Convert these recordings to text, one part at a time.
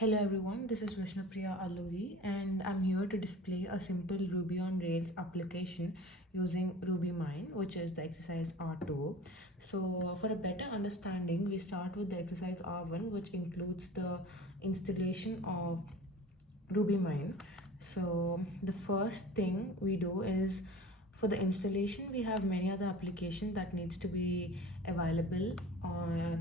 Hello everyone, this is Vishnupriya Alluri and I'm here to display a simple Ruby on Rails application using RubyMine, which is the exercise R2. So for a better understanding, we start with the exercise R1, which includes the installation of RubyMine. So the first thing we do is, for the installation, we have many other applications that needs to be available on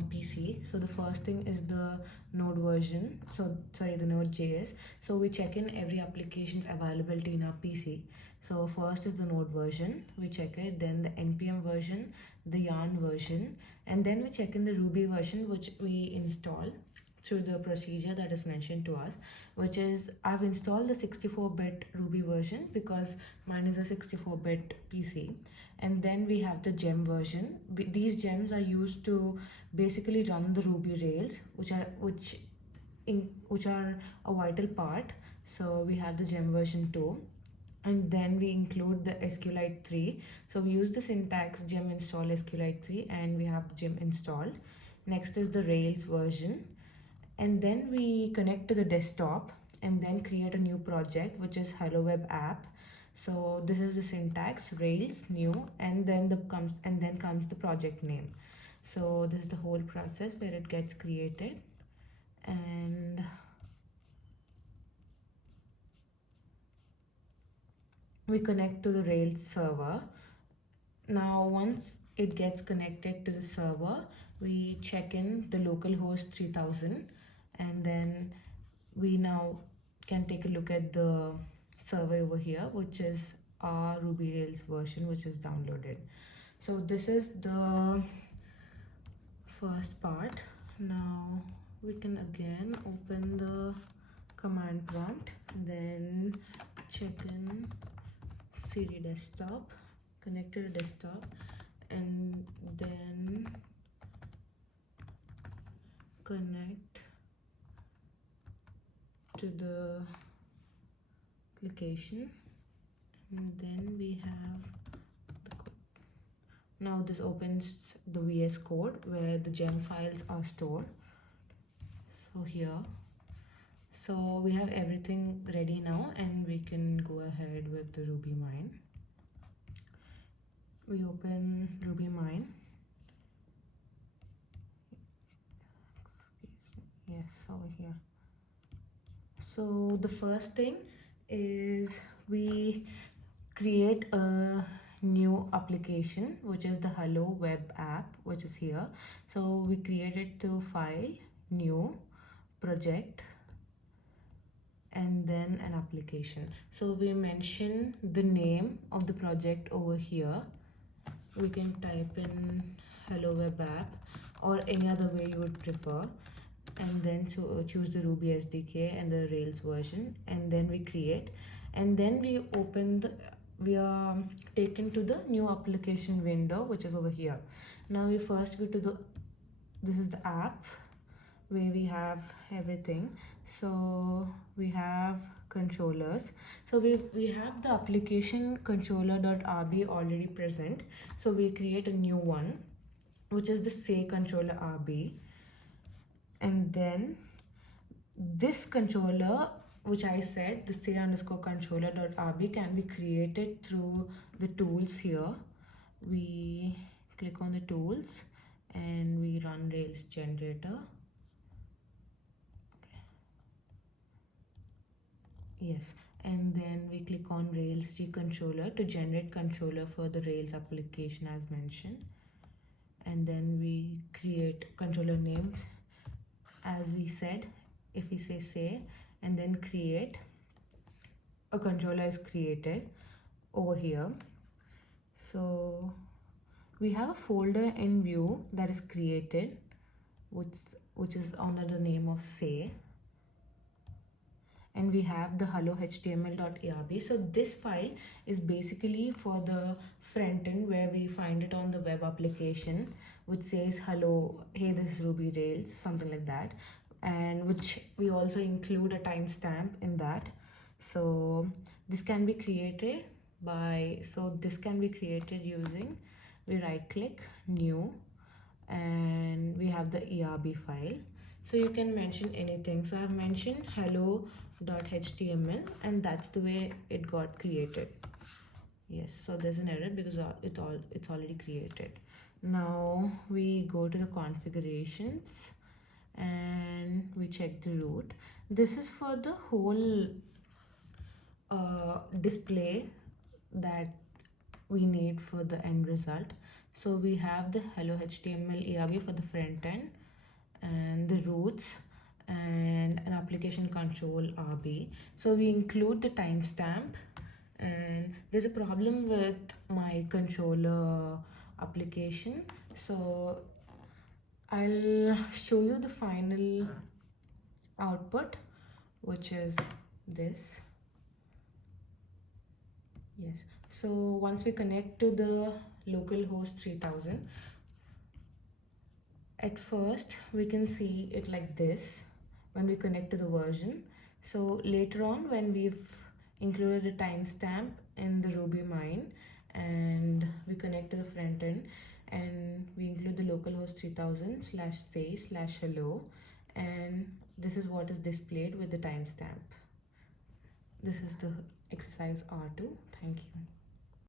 the PC. So the first thing is the Node version. The Node.js. So we check in every application's availability in our PC. So first is the Node version, we check it, then the npm version, the yarn version, and then we check in the Ruby version, which we install through the procedure that is mentioned to us, which is I've installed the 64-bit Ruby version because mine is a 64-bit PC. And then we have the gem version. These gems are used to basically run the Ruby Rails, which are a vital part. So we have the gem version too. And then we include the SQLite 3. So we use the syntax gem install SQLite 3 and we have the gem installed. Next is the Rails version. And then we connect to the desktop and then create a new project, which is Hello Web app. So this is the syntax Rails new, and then comes the project name. So this is the whole process where it gets created, and we connect to the Rails server. Now once it gets connected to the server, we check in the localhost 3000, and then we now can take a look at the server over here, which is our Ruby Rails version, which is downloaded. So this is the first part. Now we can again open the command prompt, then check in cd desktop, connect to the desktop, and then connect to the application, and then we have the code. Now this opens the VS Code where the gem files are stored. So here, so we have everything ready now and we can go ahead with the RubyMine. We open RubyMine. Yes, over here. So the first thing is we create a new application, which is the Hello Web app, which is here. So we created the file, new project, and then an application. So we mention the name of the project over here. We can type in Hello Web app or any other way you would prefer, and then choose the Ruby SDK and the Rails version, and then we create, and then we are taken to the new application window, which is over here. Now we first go to this is the app where we have everything. So we have controllers. So we have the application controller.rb already present. So we create a new one, which is the say controller rb. And then this controller, which I said, the say underscore controller.rb, can be created through the tools here. We click on the tools and we run Rails generator. Yes, and then we click on Rails G controller to generate controller for the Rails application as mentioned. And then we create controller name as we said. If we say and then create, a controller is created over here. So we have a folder in view that is created, which is under the name of say, and we have the hello html.arb. So this file is basically for the front end, where we find it on the web application, which says hello, hey, this is Ruby Rails, something like that, and which we also include a timestamp in that. So this can be created using, we right click new, and we have the ERB file. So you can mention anything. So I've mentioned hello.html, and that's the way it got created. Yes, so there's an error because it's already created. Now we go to the configurations and we check the root. This is for the whole display that we need for the end result. So we have the hello HTML ERB for the front end, and the roots, and an application control RB. So we include the timestamp, and there's a problem with my controller application. So I'll show you the final output, which is this. Yes. So once we connect to the localhost 3000, at first we can see it like this when we connect to the version. So later on, when we've included a timestamp in the RubyMine and we connect to the front end and we include the localhost 3000/say/hello, and this is what is displayed with the timestamp. This is the exercise R2. Thank you.